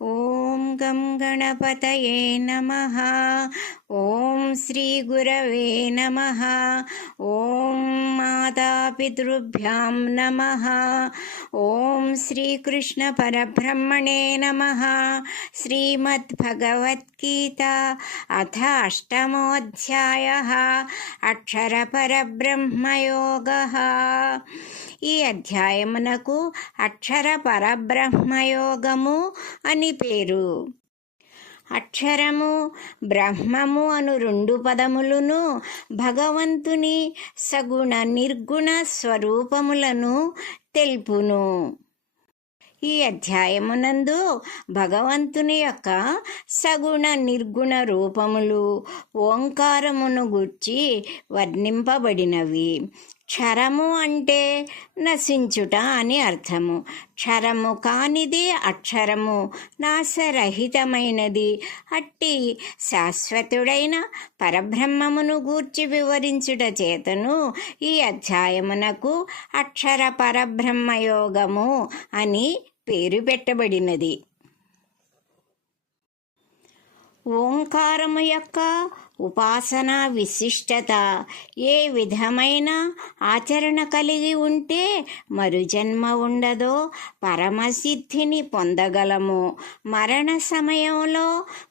ఓం గం గణపతయే నమః. ఓం శ్రీ గురవే నమః. ఓం మాతాపితృభ్యాం నమః. ఓం శ్రీకృష్ణ పరబ్రహ్మణే నమః. శ్రీమద్భగవద్గీత అథ అష్టమోऽధ్యాయః. అక్షర పరబ్రహ్మయోగః. ఈ అధ్యాయమునకు అక్షర పరబ్రహ్మయోగము అని పేరు. అక్షరము బ్రహ్మము అను రెండు పదములను భగవంతుని సగుణ నిర్గుణ స్వరూపములను తెలుపును. ఈ అధ్యాయమునందు భగవంతుని యొక్క సగుణ నిర్గుణ రూపములు ఓంకారమును గూర్చి వర్ణింపబడినవి. క్షరము అంటే నశించుట అని అర్థము. క్షరము కానిది అక్షరము, నాశరహితమైనది. అట్టి శాశ్వతుడైన పరబ్రహ్మమును గూర్చి వివరించుట చేతను ఈ అధ్యాయమునకు అక్షర పరబ్రహ్మయోగము అని పేరు పెట్టబడినది. ఓంకారము యొక్క ఉపాసన విశిష్టత. ఏ విధమైన ఆచరణ కలిగి ఉంటే మరుజన్మ ఉండదో పరమసిద్ధిని పొందగలము. మరణ సమయంలో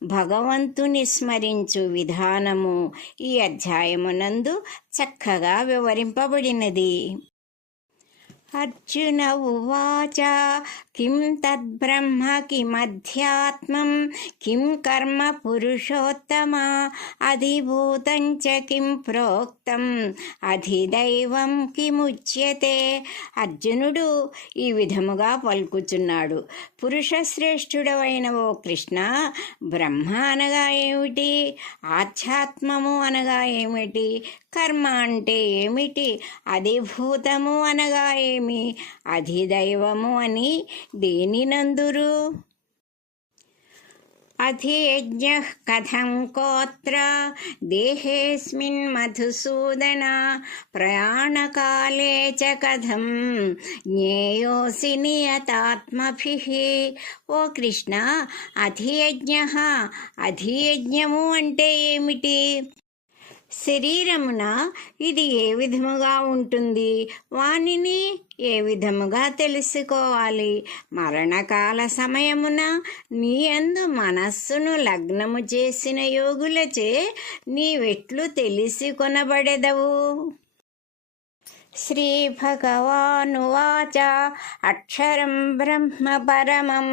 భగవంతుని స్మరించు విధానము ఈ అధ్యాయమునందు చక్కగా వివరింపబడినది. అర్జున ఉవాచ కిం తద్బ్రహ్మ కిమధ్యాత్మం కిం కర్మ పురుషోత్తమ అధిభూతం చ కిం ప్రోక్తం అధిదైవం కిముచ్యతే. అర్జునుడు ఈ విధముగా పలుకుచున్నాడు. పురుష శ్రేష్ఠుడవైన ఓ కృష్ణ, బ్రహ్మ అనగా ఏమిటి? ఆధ్యాత్మము అనగా ఏమిటి? కర్మ అంటే ఏమిటి? అధిభూతము అనగా ఏమి? అధిదైవము అని దేనినందురు? అధియజ్ఞః కథం కోత్ర దేహేస్మిన్ మధుసూదన ప్రయాణకాలే చ కథం జ్ఞేయోసి నియతాత్మభిః. ఓ కృష్ణ, అధియజ్ఞః, అధియజ్ఞము అంటే ఏమిటి? శరీరమున ఇది ఏ విధముగా ఉంటుంది, వానిని ఏ విధముగా తెలుసుకోవాలి? మరణకాల సమయమున నీయందు మనస్సును లగ్నము చేసిన యోగులచే నీవెట్లు తెలిసి కొనబడెదవు? శ్రీ భగవానువాచ అక్షరం బ్రహ్మ పరమం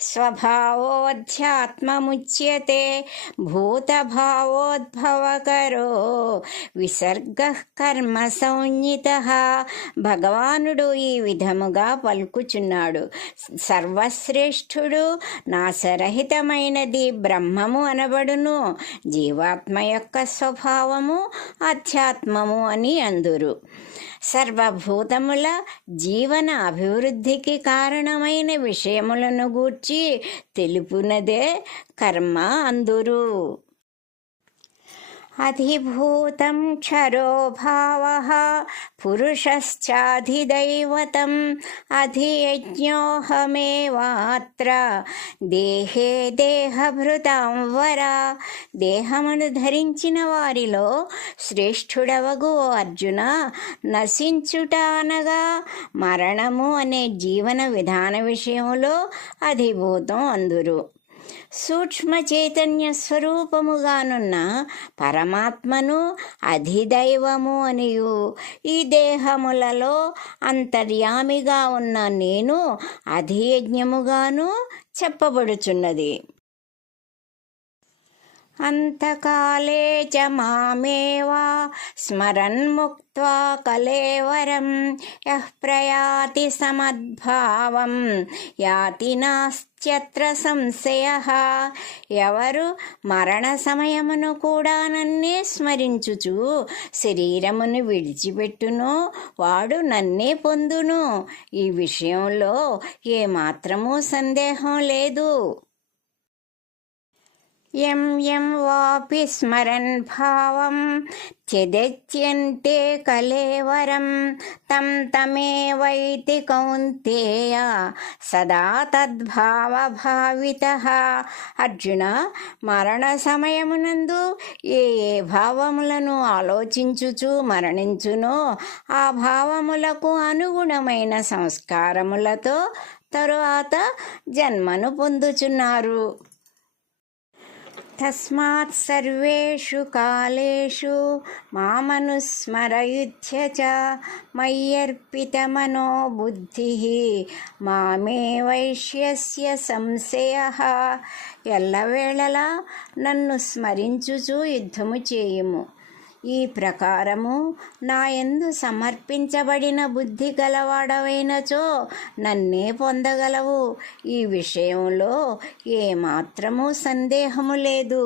స్వభావోధ్యాత్మముచ్యతే భూతభావోద్భవకరో విసర్గః కర్మ సంజ్ఞితః. భగవానుడు ఈ విధముగా పలుకుచున్నాడు. సర్వశ్రేష్ఠుడు నాశరహితమైనది బ్రహ్మము అనబడును. జీవాత్మ యొక్క స్వభావము ఆధ్యాత్మము అని అందురు. సర్వభూతముల జీవన అభివృద్ధికి కారణమైన విషయములను గూర్చి తెలుపునదే కర్మ అందురు. అధిభూతం క్షరో భావః పురుషశ్చాధిదైవతం అధియజ్ఞోహమేవాత్ర దేహే దేహభృతాం వర. దేహమును ధరించిన వారిలో శ్రేష్ఠుడవగు అర్జున, నశించుట అనగా మరణము అనే జీవన విధాన విషయంలో అధిభూతం అందురు. సూక్ష్మ చైతన్య స్వరూపముగానున్న పరమాత్మను అధిదైవము అనియు, ఈ దేహములలో అంతర్యామిగా ఉన్న నేను అధియజ్ఞముగాను చెప్పబడుచున్నది. అంతకాలే చ మామేవా స్మరన్ముక్త్వా కలేవరం యః ప్రయాతి సమద్భావం యాతి నాస్త్యత్ర సంశయః. ఎవరు మరణ సమయమును కూడా నన్నే స్మరించుచు శరీరమును విడిచిపెట్టునో వాడు నన్నే పొందును. ఈ విషయంలో ఏమాత్రమూ సందేహం లేదు. యం యం వాపి స్మరన్ భావం త్యజత్యంతే కలేవరం తం తమేవైతి కౌంతేయ సదా తద్భావభావితః. అర్జున, మరణ సమయమునందు ఏ ఏ భావములను ఆలోచించుచు మరణించునో ఆ భావములకు అనుగుణమైన సంస్కారములతో తరువాత జన్మను పొందుచున్నారు. తస్మాత్ సర్వేషు కాలేషు మామనుస్మరయుధ్య చ మయ్యర్పితమనో బుద్ధిః మామే వైష్యస్య సంశయః. ఎల్లవేళలా నన్ను స్మరించుచు యుద్ధము చేయుము. ఈ ప్రకారము నాయందు సమర్పించబడిన బుద్ధి గలవాడవైనచో నన్నే పొందగలవు. ఈ విషయంలో ఏమాత్రమూ సందేహము లేదు.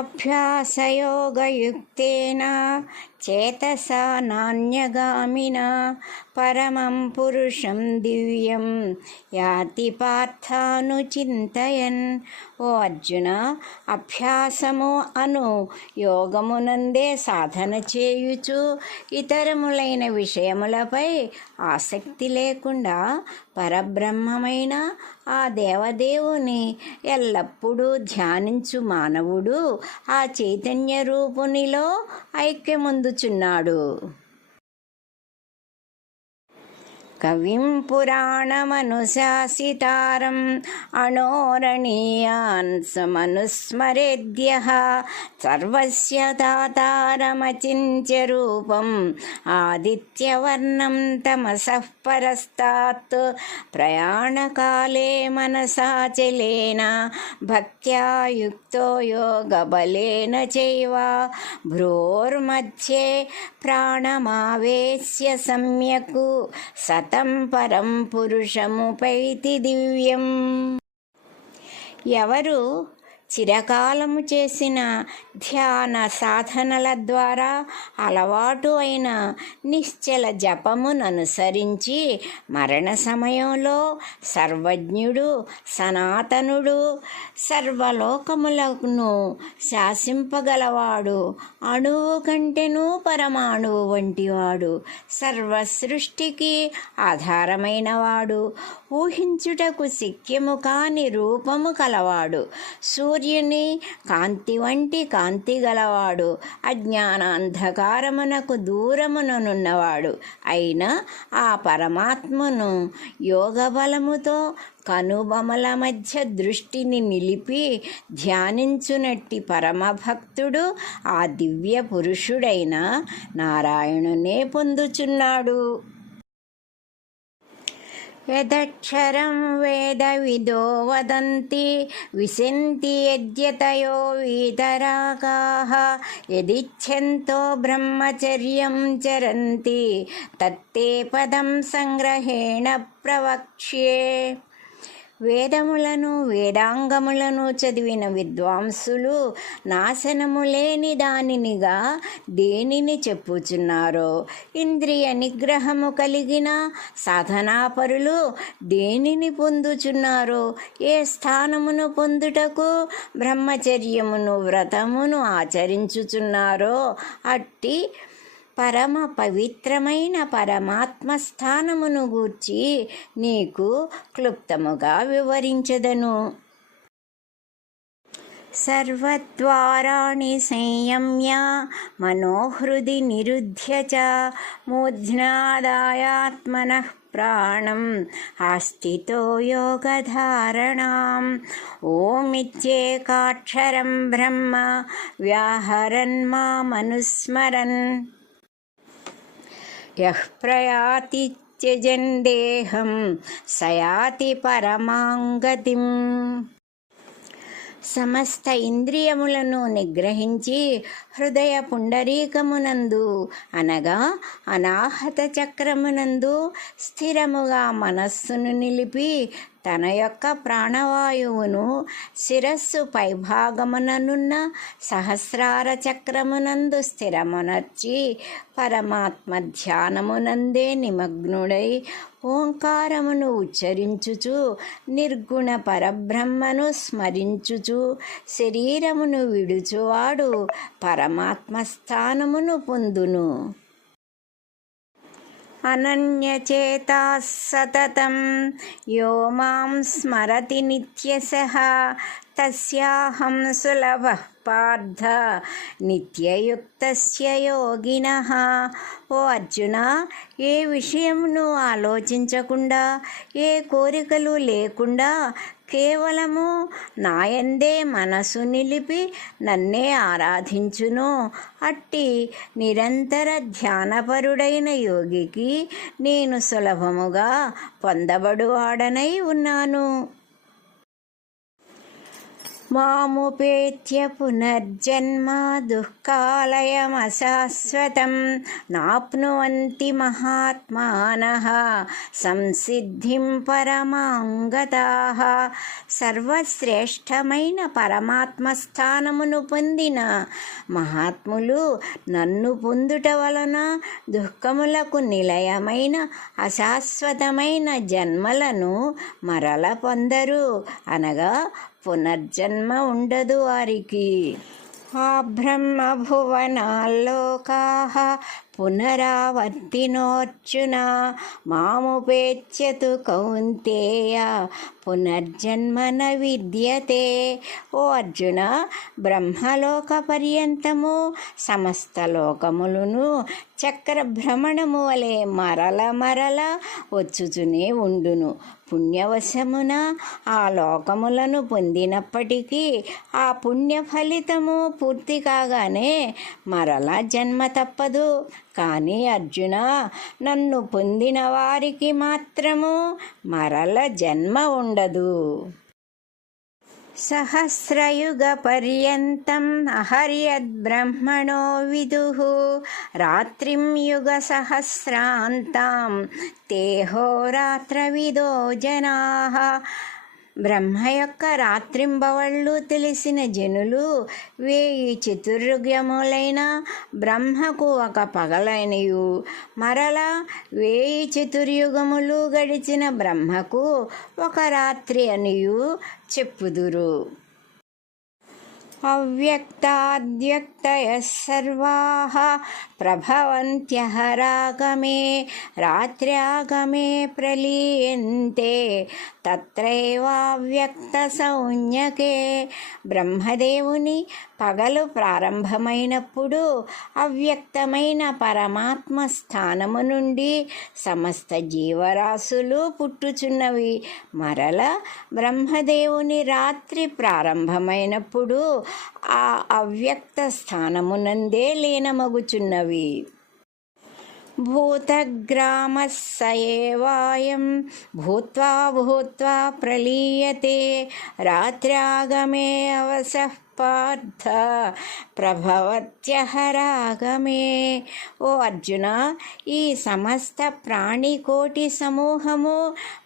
అభ్యాసయోగయుక్తేన చేతసా నాన్యగామినా పరమం పురుషం దివ్యం యాతి పార్థానుచింతయన్. ఓ అర్జున, అభ్యాసము అను యోగమునందే సాధన చేయుచు ఇతరములైన విషయములపై ఆసక్తి లేకుండా పరబ్రహ్మమైన ఆ దేవదేవుని ఎల్లప్పుడూ ధ్యానించు మానవుడు ఆ చైతన్య రూపునిలో ఐక్యమొందుచున్నాడు. కవిం పురాణమనుశాసితారం అణోరణీయాన్ సమనుస్మరేద్యః సర్వస్య దాతారమచింత్య రూపం ఆదిత్యవర్ణం తమసః పరస్తాత్ ప్రయాణకాలే మనసాచలేన భక్త్యా యుక్తో యోగబలేన చైవ భ్రోర్మధ్యే ప్రాణమావేశ్య సమ్యక్ సతం పరం పురుషముపైతి దివ్యం. ఎవరు చిరకాలము చేసిన ధ్యాన సాధనల ద్వారా అలవాటు అయిన నిశ్చల జపముననుసరించి మరణ సమయంలో సర్వజ్ఞుడు, సనాతనుడు, సర్వలోకములను శాసింపగలవాడు, అణువు కంటెను పరమాణువు వంటివాడు, సర్వ సృష్టికి ఆధారమైనవాడు, ఊహించుటకు శక్యము కాని రూపము కలవాడు, సూర్యుని కాంతి వంటి కాంతి గలవాడు, అజ్ఞానాంధకారమునకు దూరముననున్నవాడు అయిన ఆ పరమాత్మను యోగబలముతో కనుబొమల మధ్య దృష్టిని నిలిపి ధ్యానించునట్టి పరమభక్తుడు ఆ దివ్య పురుషుడైన నారాయణునే పొందుచున్నాడు. యదక్షరం వేదవిదో వదంతి విశంతి యద్యతయో వీతరాగాః యదిచ్ఛంతో బ్రహ్మచర్యం చరంతి తత్తే పదం సంగ్రహేణ ప్రవక్ష్యే. వేదములను వేదాంగములను చదివిన విద్వాంసులు నాశనము లేని దానినిగా దేనిని చెప్పుచున్నారో, ఇంద్రియ నిగ్రహము కలిగిన సాధనాపరులు దేనిని పొందుచున్నారో, ఏ స్థానమును పొందుటకు బ్రహ్మచర్యమును వ్రతమును ఆచరించుచున్నారో అట్టి పరమ పవిత్రమైన పరమాత్మ స్థానమును గూర్చి నీకు క్లుప్తముగా వివరించదను. సర్వద్వారాణి సంయమ్య మనోహృది నిరుధ్య చ మూర్ధ్నాదాయాత్మనః ప్రాణం ఆస్థితో యోగధారణాం ఓమిత్యేకాక్షరం బ్రహ్మ వ్యాహరన్ మామనుస్మరన్. యః ప్రయాతి త్యజన్ దేహం సయాతి పరమాం గతిం. సమస్త ఇంద్రియములను నిగ్రహించి హృదయ పుండరీకమునందు అనగా అనాహత చక్రమునందు స్థిరముగా మనస్సును నిలిపి తన యొక్క ప్రాణవాయువును శిరస్సు పైభాగముననున్న సహస్రార చక్రమునందు స్థిరమునర్చి పరమాత్మ ధ్యానమునందే నిమగ్నుడై ఓంకారమును ఉచ్చరించుచు నిర్గుణ పరబ్రహ్మను స్మరించుచు శరీరమును విడుచువాడు పరమాత్మ స్థానమును పొందును. అనన్యచేతా సతతం యో మాం స్మరతి నిత్యశః తస్యాహం సులభః పార్థ నిత్యయుక్తస్య యోగినః. ఓ అర్జున, ఏ విషయమును ఆలోచించకుండా, ఏ కోరికలు లేకుండా కేవలము నాయందే మనసు నిలిపి నన్నే ఆరాధించును అట్టి నిరంతర ధ్యానపరుడైన యోగికి నేను సులభముగా పొందబడువాడనై ఉన్నాను. మాముపేత్య పునర్జన్మ దుఃఖాలయమశాశ్వతం నాప్నువంతి మహాత్మానః సంసిద్ధిం పరమాంగతాః. సర్వశ్రేష్టమైన పరమాత్మ స్థానమును పొందిన మహాత్ములు నన్ను పొందుట వలన దుఃఖములకు నిలయమైన అశాశ్వతమైన జన్మలను మరల పొందరు, అనగా పునర్జన్మ ఉండదు వారికి. ఆ బ్రహ్మభువనాల్లోకాః పునరావర్తినోర్జున మాముపేత్యతు కౌంతేయ పునర్జన్మ న విద్యతే. ఓ అర్జున, బ్రహ్మలోక పర్యంతము సమస్త లోకములను చక్రభ్రమణము వలె మరల మరల వచ్చుచునే ఉండును. పుణ్యవశమున ఆ లోకములను పొందినప్పటికీ ఆ పుణ్య ఫలితము పూర్తి కాగానే మరలా జన్మ తప్పదు. కానీ అర్జున, నన్ను పొందిన వారికి మాత్రము మరల జన్మ ఉండదు. సహస్రయుగ పర్యంతం అహర్యద్బ్రహ్మణో విదుః రాత్రిం యుగ సహస్రాంతాం తేహోరాత్రవిదో జనాః. బ్రహ్మ యొక్క రాత్రింబవళ్ళు తెలిసిన జనులు 1000 చతుర్యుగములైన బ్రహ్మకు ఒక పగలనియు, మరలా 1000 చతుర్యుగములు గడిచిన బ్రహ్మకు ఒక రాత్రి అనియు చెప్పుదురు. అవ్యక్తాద్వ్యక్తయః సర్వాః ప్రభవంత్యహరాగమే రాత్ర్యాగమే ప్రలీయంతే తత్రైవావ్యక్త సంజ్ఞకే. బ్రహ్మదేవుని పగలు ప్రారంభమైనప్పుడు అవ్యక్తమైన పరమాత్మ స్థానము నుండి సమస్త జీవరాశులు పుట్టుచున్నవి. మరల బ్రహ్మదేవుని రాత్రి ప్రారంభమైనప్పుడు ఆ అవ్యక్త స్థానమునందే లీనమగుచున్నవి. భూతగ్రామః స ఏవాయం భూత్వా భూత్వా ప్రలీయతే రాత్ర్యాగమే అవసః పార్థ ప్రభవత్యహరాగమే. ఓ అర్జున, ఈ సమస్త ప్రాణికోటి సమూహము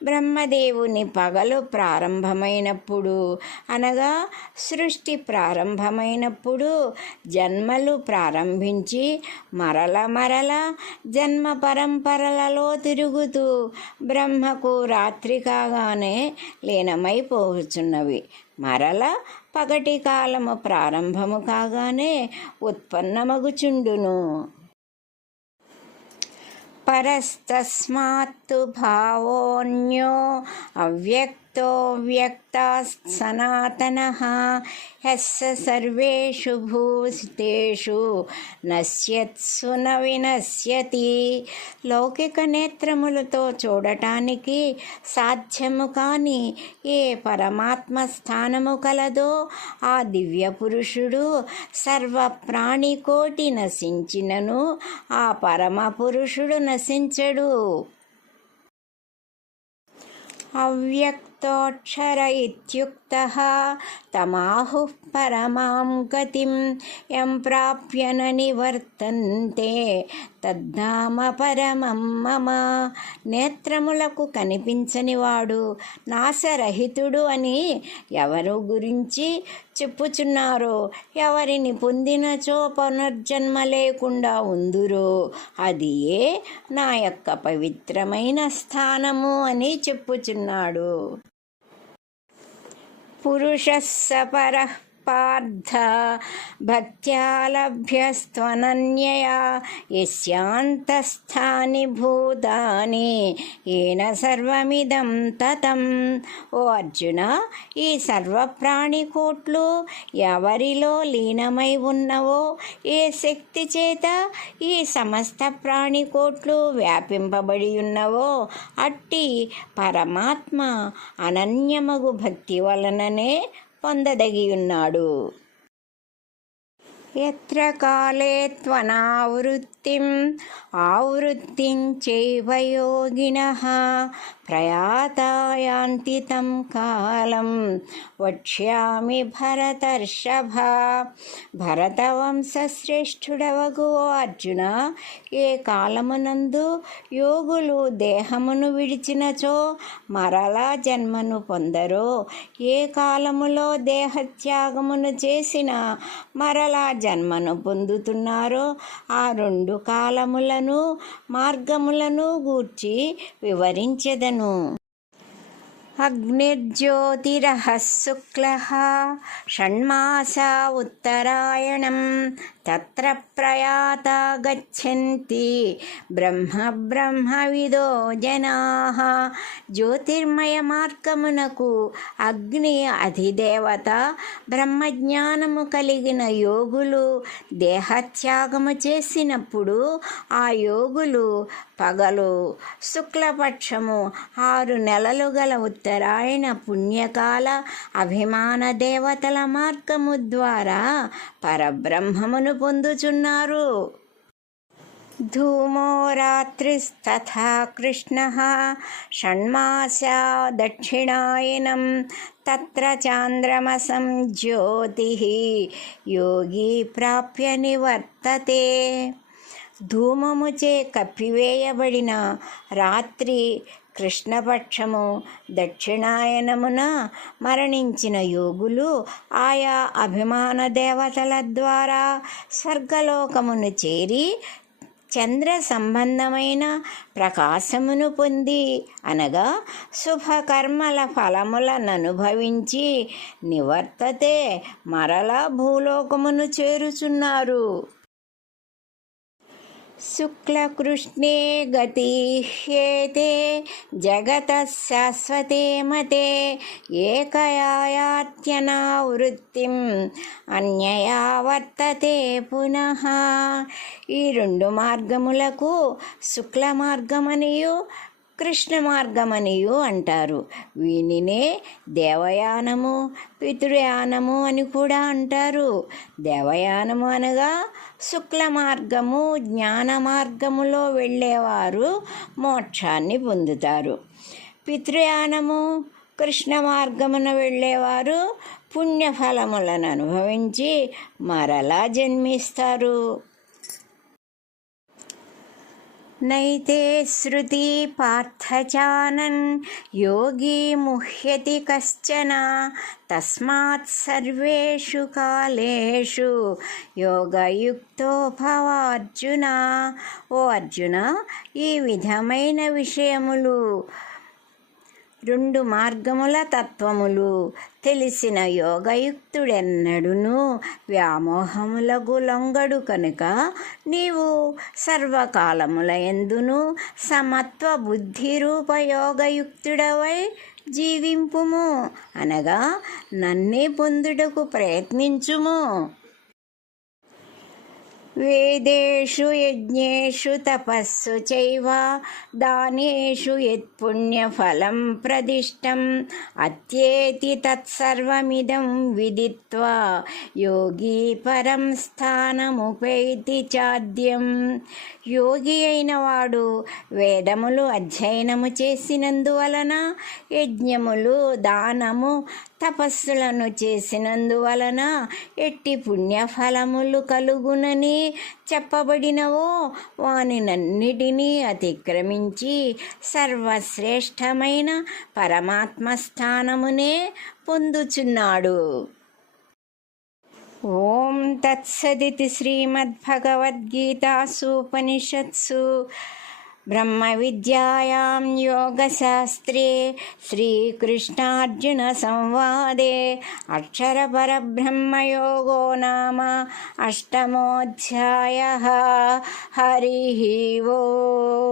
బ్రహ్మదేవుని పగలు ప్రారంభమైనప్పుడు, అనగా సృష్టి ప్రారంభమైనప్పుడు జన్మలు ప్రారంభించి మరల మరల జన్మ పరంపరలలో తిరుగుతూ బ్రహ్మకు రాత్రి కాగానే లీనమైపోతున్నవి. మరల పగటి కాలము ప్రారంభము కాగానే ఉత్పన్నమగుచుండును. పరస్తస్మాత్తు భావోన్యో అవ్యక్తో వ్యక్తాత్ సనాతనః యస్స సర్వేషు భూతేషు నశ్యత్సు న వినశ్యతి. లౌకిక నేత్రములతో చూడటానికి సాధ్యము కాని ఏ పరమాత్మ స్థానము కలదో ఆ దివ్య పురుషుడు సర్వ ప్రాణికోటి నశించినను ఆ పరమ పురుషుడు నశించడు. అవ్యక్త సమస్తోక్షర ఇత్యుక్తః తమాహుః పరమాం గతిం యం ప్రాప్య న నివర్తంతే తద్ధామ పరమం మమ. నేత్రములకు కనిపించనివాడు, నాశరహితుడు అని ఎవరు గురించి చెప్పుచున్నారో, ఎవరిని పొందినచో పునర్జన్మ లేకుండా ఉందురో అది నా యొక్క పవిత్రమైన స్థానము అని చెప్పుచున్నాడు. పురుషః సపరః పార్థ భక్త్యా లభ్యస్త్వనన్యయా యస్యాంతస్థాని భూతాని ఏన సర్వమిదం తతం. ఓ అర్జున, ఈ సర్వప్రాణికోట్లు ఎవరిలో లీనమై ఉన్నవో, ఏ శక్తి చేత ఈ సమస్త ప్రాణికోట్లు వ్యాపింపబడి ఉన్నవో అట్టి పరమాత్మ అనన్యమగు భక్తి వలననే పొందదగియున్నాడు. ఎత్ర కాలే త్వనావృత్తిం ఆవృత్తిం చైవ యోగినః ప్రయాతాయాంతి తం కాలం వక్ష్యామి భరతర్షభ. భరతవంశశ్రేష్ఠుడవగు ఓ అర్జున, ఏ కాలమునందు యోగులు దేహమును విడిచినచో మరలా జన్మను పొందరో, ఏ కాలములో దేహత్యాగమును చేసిన మరలా జన్మను పొందుతున్నారో ఆ రెండు కాలములను మార్గములను గూర్చి వివరించెదను. అగ్నిర్జ్యోతిరః శుక్లః షణ్మాసా ఉత్తరాయణం తత్ర ప్రయాతా గచ్చంతి బ్రహ్మవిదో జనాః. జ్యోతిర్మయ మార్గమునకు అగ్ని అధిదేవత, బ్రహ్మజ్ఞానము కలిగిన యోగులు దేహత్యాగము చేసినప్పుడు ఆ యోగులు పగలు శుక్లపక్షము 6 నెలలు గల ఉత్తరాయణ పుణ్యకాల అభిమాన దేవతల మార్గము ద్వారా పరబ్రహ్మమును పొందుచున్నారు. ధూమో రాత్రిస్తథా కృష్ణః షణ్మాసా దక్షిణాయనం తత్ర చాంద్రమసం జ్యోతిః యోగి ప్రాప్య నివర్తతే. ధూమముచే కప్పివేయబడిన రాత్రి కృష్ణపక్షము దక్షిణాయనమున మరణించిన యోగులు ఆయా అభిమాన దేవతల ద్వారా స్వర్గలోకమును చేరి చంద్ర సంబంధమైన ప్రకాశమును పొంది, అనగా శుభకర్మల ఫలములను అనుభవించి నివర్తతే మరలా భూలోకమును చేరుచున్నారు. శుక్లకృష్ణే గతిహ్యేతే జగతః శాశ్వతే మతే ఏకయాత్యనావృత్తిం అన్యయా వర్తతే పునః. ఈ రెండు మార్గములకు శుక్ల మార్గమనియు కృష్ణ మార్గమనియు అంటారు. వీనినే దేవయానము, పితృయానము అని కూడా అంటారు. దేవయానము అనగా శుక్ల మార్గము, జ్ఞాన మార్గములో వెళ్ళేవారు మోక్షాన్ని పొందుతారు. పితృయానము, కృష్ణ మార్గమున వెళ్ళేవారు పుణ్యఫలములను అనుభవించి మరలా జన్మిస్తారు. నైతే శృతి పార్థచానన్ యోగి ముహ్యతి కశ్చన తస్మాత్ సర్వేషు కాలేషు యోగయుక్తో భవ అర్జున. ఓ అర్జున, ఈ విధమైన విషయములు, 2 మార్గముల తత్వములు తెలిసిన యోగయుక్తుడెన్నడును వ్యామోహములకు లొంగడు కనుక నీవు సర్వకాలముల యందును సమత్వ బుద్ధి రూప యోగయుక్తుడవై జీవింపుము, అనగా నన్నే పొందుటకు ప్రయత్నించుము. వేదేషు యజ్ఞేషు తపస్సు చైవ దానేషు యత్పుణ్యఫలం ప్రదిష్టం అత్యేతి తత్సర్వమిదం విదిత్వా యోగి పరం స్థానముపైతి చాద్యం. యోగి అయిన వాడు వేదములు అధ్యయనము చేసినందువలన, యజ్ఞములు, దానము, తపస్సులను చేసినందువలన ఎట్టి పుణ్యఫలములు కలుగునని చెప్పబడినవో వానినన్నిటినీ అతిక్రమించి సర్వశ్రేష్టమైన పరమాత్మ స్థానమునే పొందుచున్నాడు. ఓం తత్సదితి. శ్రీమద్భగవద్గీతాసూపనిషత్సు బ్రహ్మ విద్యాయాం యోగశాస్త్రే శ్రీకృష్ణార్జున సంవాదే అక్షరపరబ్రహ్మయోగో నామ అష్టమోऽధ్యాయః. హరి ఓం.